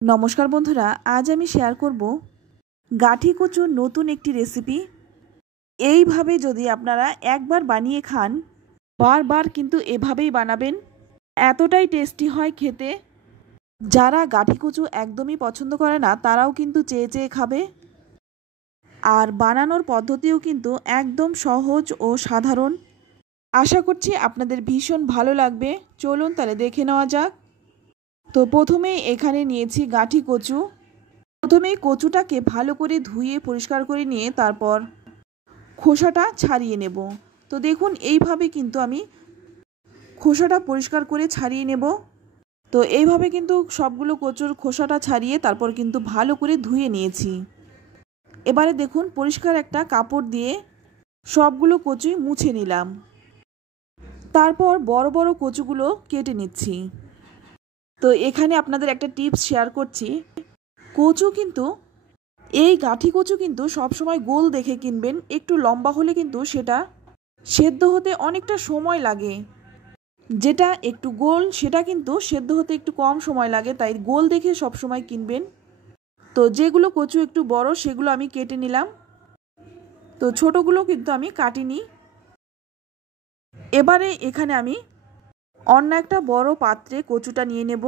নমস্কার বন্ধুরা, আজ আমি শেয়ার করব গাঠি কচুর নতুন একটি রেসিপি। এইভাবে যদি আপনারা একবার বানিয়ে খান, বারবার কিন্তু এভাবেই বানাবেন, এতটাই টেস্টি হয় খেতে। যারা গাঠি কচু একদমই পছন্দ করে না তারাও কিন্তু চেয়ে চেয়ে খাবে। আর বানানোর পদ্ধতিও কিন্তু একদম সহজ ও সাধারণ। আশা করছি আপনাদের ভীষণ ভালো লাগবে। চলুন তাহলে দেখে নেওয়া যাক। তো প্রথমেই এখানে নিয়েছি গাঠি কচু। প্রথমেই কচুটাকে ভালো করে ধুয়ে পরিষ্কার করে নিয়ে তারপর খোসাটা ছাড়িয়ে নেব। তো দেখুন এইভাবে কিন্তু আমি খোসাটা পরিষ্কার করে ছাড়িয়ে নেব। তো এইভাবে কিন্তু সবগুলো কচুর খোসাটা ছাড়িয়ে তারপর কিন্তু ভালো করে ধুয়ে নিয়েছি। এবারে দেখুন পরিষ্কার একটা কাপড় দিয়ে সবগুলো কচুই মুছে নিলাম। তারপর বড় বড় কচুগুলো কেটে নিচ্ছি। তো এখানে আপনাদের একটা টিপস শেয়ার করছি। কচু কিন্তু এই গাঠি কচু কিন্তু সবসময় গোল দেখে কিনবেন। একটু লম্বা হলে কিন্তু সেটা সেদ্ধ হতে অনেকটা সময় লাগে। যেটা একটু গোল সেটা কিন্তু সেদ্ধ হতে একটু কম সময় লাগে, তাই গোল দেখে সবসময় কিনবেন। তো যেগুলো কচু একটু বড় সেগুলো আমি কেটে নিলাম। তো ছোটগুলো কিন্তু আমি কাটিনি। এবারে এখানে আমি অন্য একটা বড় পাত্রে কচুটা নিয়ে নেব।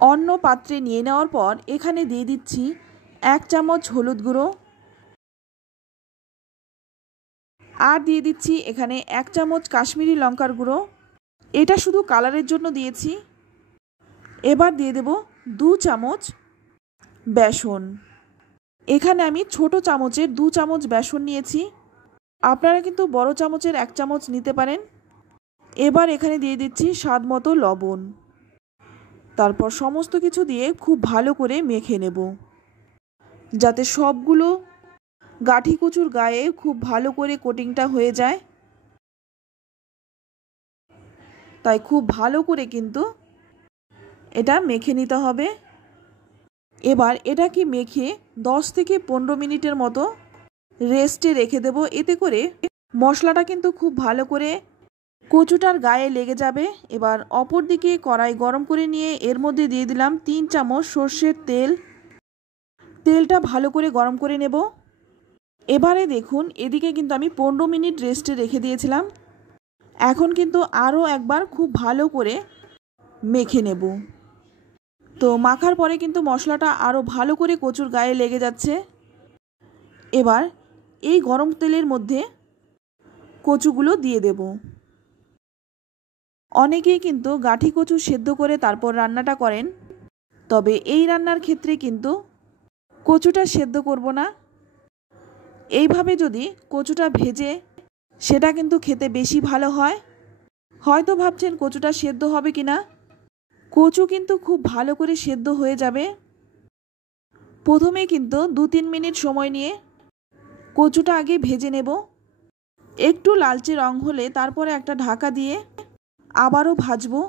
অন্য পাত্রে নিয়ে নেওয়ার পর এখানে দিয়ে দিচ্ছি 1 চামচ হলুদ গুঁড়ো, আর দিয়ে দিচ্ছি এখানে 1 চামচ কাশ্মীরি লঙ্কার গুঁড়ো। এটা শুধু কালারের জন্য দিয়েছি। এবার দিয়ে দেব 2 চামচ বেসন। এখানে আমি ছোট চামচের 2 চামচ বেসন নিয়েছি, আপনারা কিন্তু বড় চামচের 1 চামচ নিতে পারেন। এবার এখানে দিয়ে দিচ্ছি স্বাদ মতো লবণ। তারপর সমস্ত কিছু দিয়ে খুব ভালো করে মেখে নেব, যাতে সবগুলো গাঠি কচুর গায়ে খুব ভালো করে কোটিংটা হয়ে যায়। তাই খুব ভালো করে কিন্তু এটা মেখে নিতে হবে। এবার এটাকে মেখে 10 থেকে 15 মিনিটের মতো রেস্টে রেখে দেব। এতে করে মশলাটা কিন্তু খুব ভালো করে কচুটার গায়ে লেগে যাবে। এবার অপর দিকে কড়াই গরম করে নিয়ে এর মধ্যে দিয়ে দিলাম 3 চামচ সর্ষের তেল। তেলটা ভালো করে গরম করে নেব। এবারে দেখুন এদিকে কিন্তু আমি 15 মিনিট রেস্টে রেখে দিয়েছিলাম। এখন কিন্তু আরও একবার খুব ভালো করে মেখে নেব। তো মাখার পরে কিন্তু মশলাটা আরও ভালো করে কচুর গায়ে লেগে যাচ্ছে। এবার এই গরম তেলের মধ্যে কচুগুলো দিয়ে দেব। অনেকেই কিন্তু গাঠি কচু সেদ্ধ করে তারপর রান্নাটা করেন, তবে এই রান্নার ক্ষেত্রে কিন্তু কচুটা সেদ্ধ করব না। এইভাবে যদি কচুটা ভেজে সেটা কিন্তু খেতে বেশি ভালো হয়। হয়তো ভাবছেন কচুটা সেদ্ধ হবে কি না, কচু কিন্তু খুব ভালো করে সেদ্ধ হয়ে যাবে। প্রথমে কিন্তু 2-3 মিনিট সময় নিয়ে কচুটা আগে ভেজে নেব। একটু লালচে রং হলে তারপরে একটা ঢাকা দিয়ে আবারও ভাজবো।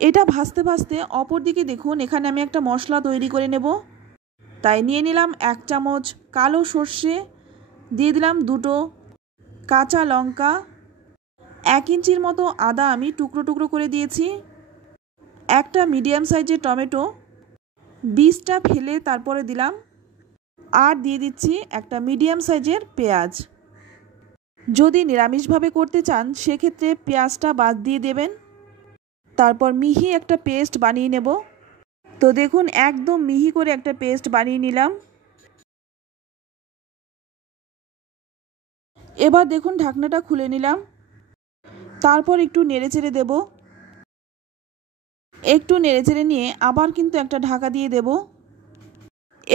এটা ভাজতে ভাজতে অপর দিকে দেখুন এখানে আমি একটা মশলা তৈরি করে নেব। তাই নিয়ে নিলাম 1 চামচ কালো সর্ষে, দিয়ে দিলাম 2টো কাঁচা লঙ্কা, 1 ইঞ্চির মতো আদা আমি টুকরো টুকরো করে দিয়েছি, একটা মিডিয়াম সাইজের টমেটো বীজটা ফেলে তারপরে দিলাম, আর দিয়ে দিচ্ছি একটা মিডিয়াম সাইজের পেঁয়াজ। যদি নিরামিষভাবে করতে চান সেক্ষেত্রে পেঁয়াজটা বাদ দিয়ে দেবেন। তারপর মিহি একটা পেস্ট বানিয়ে নেব। তো দেখুন একদম মিহি করে একটা পেস্ট বানিয়ে নিলাম। এবার দেখুন ঢাকনাটা খুলে নিলাম। তারপর একটু নেড়েচেড়ে দেব। একটু নেড়েচেড়ে নিয়ে আবার কিন্তু একটা ঢাকা দিয়ে দেব।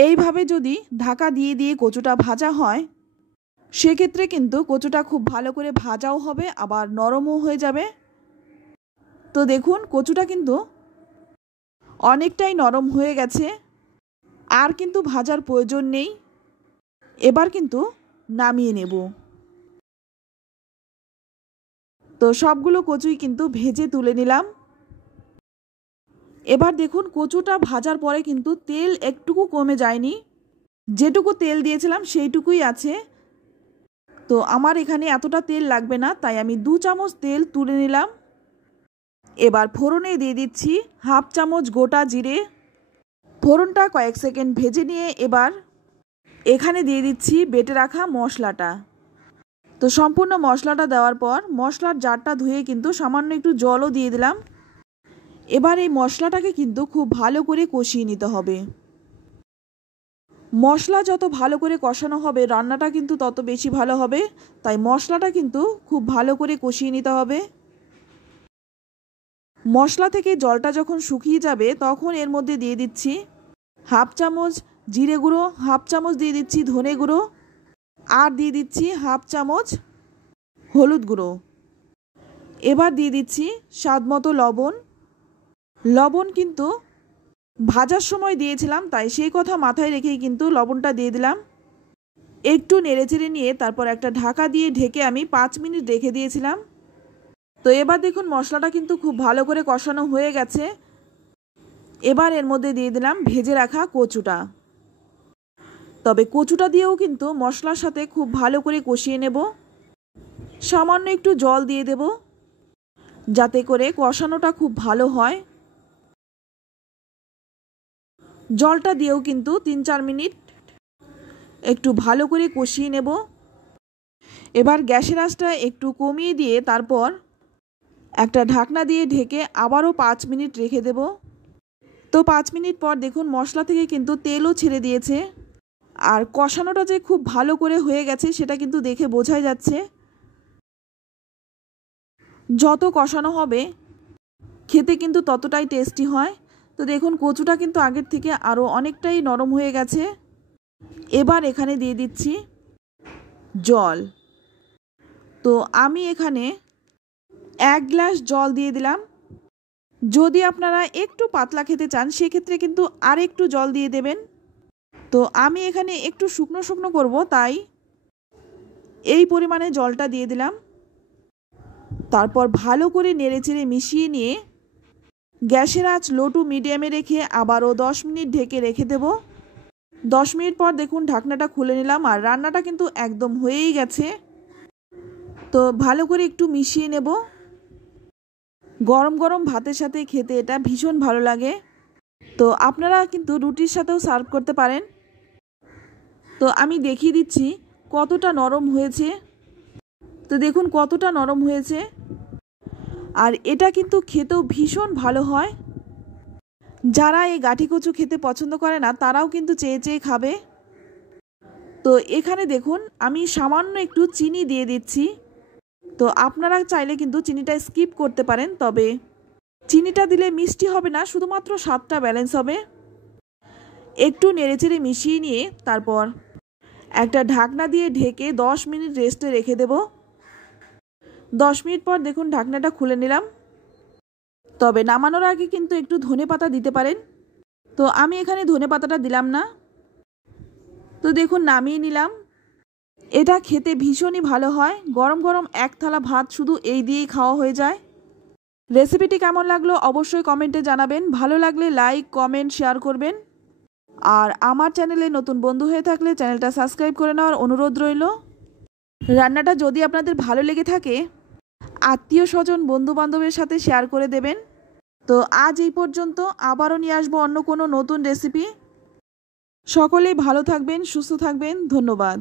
এইভাবে যদি ঢাকা দিয়ে দিয়ে কচুটা ভাজা হয় সেক্ষেত্রে কিন্তু কচুটা খুব ভালো করে ভাজাও হবে, আবার নরমও হয়ে যাবে। তো দেখুন কচুটা কিন্তু অনেকটাই নরম হয়ে গেছে, আর কিন্তু ভাজার প্রয়োজন নেই। এবার কিন্তু নামিয়ে নেব। তো সবগুলো কচুই কিন্তু ভেজে তুলে নিলাম। এবার দেখুন কচুটা ভাজার পরে কিন্তু তেল একটুকু কমে যায়নি, যেটুকু তেল দিয়েছিলাম সেইটুকুই আছে। তো আমার এখানে এতটা তেল লাগবে না, তাই আমি 2 চামচ তেল তুলে নিলাম। এবার ফোড়নে দিয়ে দিচ্ছি হাফ চামচ গোটা জিরে। ফোড়নটা কয়েক সেকেন্ড ভেজে নিয়ে এবার এখানে দিয়ে দিচ্ছি বেটে রাখা মশলাটা। তো সম্পূর্ণ মশলাটা দেওয়ার পর মশলার জারটা ধুয়ে কিন্তু সামান্য একটু জলও দিয়ে দিলাম। এবার এই মশলাটাকে কিন্তু খুব ভালো করে কষিয়ে নিতে হবে। মশলা যত ভালো করে কষানো হবে রান্নাটা কিন্তু তত বেশি ভালো হবে, তাই মশলাটা কিন্তু খুব ভালো করে কষিয়ে নিতে হবে। মশলা থেকে জলটা যখন শুকিয়ে যাবে তখন এর মধ্যে দিয়ে দিচ্ছি হাফ চামচ জিরে গুঁড়ো, হাফ চামচ দিয়ে দিচ্ছি ধনে গুঁড়ো, আর দিয়ে দিচ্ছি হাফ চামচ হলুদ গুঁড়ো। এবার দিয়ে দিচ্ছি স্বাদ মতো লবণ। লবণ কিন্তু ভাজার সময় দিয়েছিলাম, তাই সেই কথা মাথায় রেখেই কিন্তু লবণটা দিয়ে দিলাম। একটু নেড়েচেড়ে নিয়ে তারপর একটা ঢাকা দিয়ে ঢেকে আমি 5 মিনিট রেখে দিয়েছিলাম। তো এবার দেখুন মশলাটা কিন্তু খুব ভালো করে কষানো হয়ে গেছে। এবার এর মধ্যে দিয়ে দিলাম ভেজে রাখা কচুটা। তবে কচুটা দিয়েও কিন্তু মশলার সাথে খুব ভালো করে কষিয়ে নেব। সামান্য একটু জল দিয়ে দেব যাতে করে কষানোটা খুব ভালো হয়। জলটা দিয়েও কিন্তু 3-4 মিনিট একটু ভালো করে কষিয়ে নেব। এবার গ্যাসের আঁচটা একটু কমিয়ে দিয়ে তারপর একটা ঢাকনা দিয়ে ঢেকে আবারও 5 মিনিট রেখে দেব। তো 5 মিনিট পর দেখুন মশলা থেকে কিন্তু তেলও ছেড়ে দিয়েছে, আর কষানোটা যে খুব ভালো করে হয়ে গেছে সেটা কিন্তু দেখে বোঝাই যাচ্ছে। যত কষানো হবে খেতে কিন্তু ততটাই টেস্টি হয়। তো দেখুন কচুটা কিন্তু আগের থেকে আরও অনেকটাই নরম হয়ে গেছে। এবার এখানে দিয়ে দিচ্ছি জল। তো আমি এখানে 1 গ্লাস জল দিয়ে দিলাম। যদি আপনারা একটু পাতলা খেতে চান সেক্ষেত্রে কিন্তু আর একটু জল দিয়ে দেবেন। তো আমি এখানে একটু শুকনো শুকনো করব, তাই এই পরিমাণে জলটা দিয়ে দিলাম। তারপর ভালো করে নেড়েচেড়ে মিশিয়ে নিয়ে গ্যাসের আঁচ লো টু মিডিয়ামে রেখে আবারও 10 মিনিট ঢেকে রেখে দেব। 10 মিনিট পর দেখুন ঢাকনাটা খুলে নিলাম, আর রান্নাটা কিন্তু একদম হয়েই গেছে। তো ভালো করে একটু মিশিয়ে নেব। গরম গরম ভাতের সাথে খেতে এটা ভীষণ ভালো লাগে। তো আপনারা কিন্তু রুটির সাথেও সার্ভ করতে পারেন। তো আমি দেখিয়ে দিচ্ছি কতটা নরম হয়েছে। তো দেখুন কতটা নরম হয়েছে, আর এটা কিন্তু খেতেও ভীষণ ভালো হয়। যারা এই গাঠি কচু খেতে পছন্দ করে না তারাও কিন্তু চেয়ে চেয়ে খাবে। তো এখানে দেখুন আমি সামান্য একটু চিনি দিয়ে দিচ্ছি। তো আপনারা চাইলে কিন্তু চিনিটা স্কিপ করতে পারেন, তবে চিনিটা দিলে মিষ্টি হবে না, শুধুমাত্র স্বাদটা ব্যালেন্স হবে। একটু নেড়েচেড়ে মিশিয়ে নিয়ে তারপর একটা ঢাকনা দিয়ে ঢেকে 10 মিনিট রেস্টে রেখে দেব। 10 মিনিট পর দেখুন ঢাকনাটা খুলে নিলাম। তবে নামানোর আগে কিন্তু একটু ধনেপাতা দিতে পারেন। তো আমি এখানে ধনেপাতাটা দিলাম না। তো দেখুন নামিয়ে নিলাম। এটা খেতে ভীষণই ভালো হয়। গরম গরম এক থালা ভাত শুধু এই দিয়েই খাওয়া হয়ে যায়। রেসিপিটি কেমন লাগলো অবশ্যই কমেন্টে জানাবেন। ভালো লাগলে লাইক, কমেন্ট, শেয়ার করবেন। আর আমার চ্যানেলে নতুন বন্ধু হয়ে থাকলে চ্যানেলটা সাবস্ক্রাইব করে নেওয়ার অনুরোধ রইল। রান্নাটা যদি আপনাদের ভালো লেগে থাকে আত্মীয় স্বজন বন্ধু বান্ধবের সাথে শেয়ার করে দেবেন। তো আজ এই পর্যন্ত, আবারও নিয়ে আসবো অন্য কোনো নতুন রেসিপি। সকলেই ভালো থাকবেন, সুস্থ থাকবেন। ধন্যবাদ।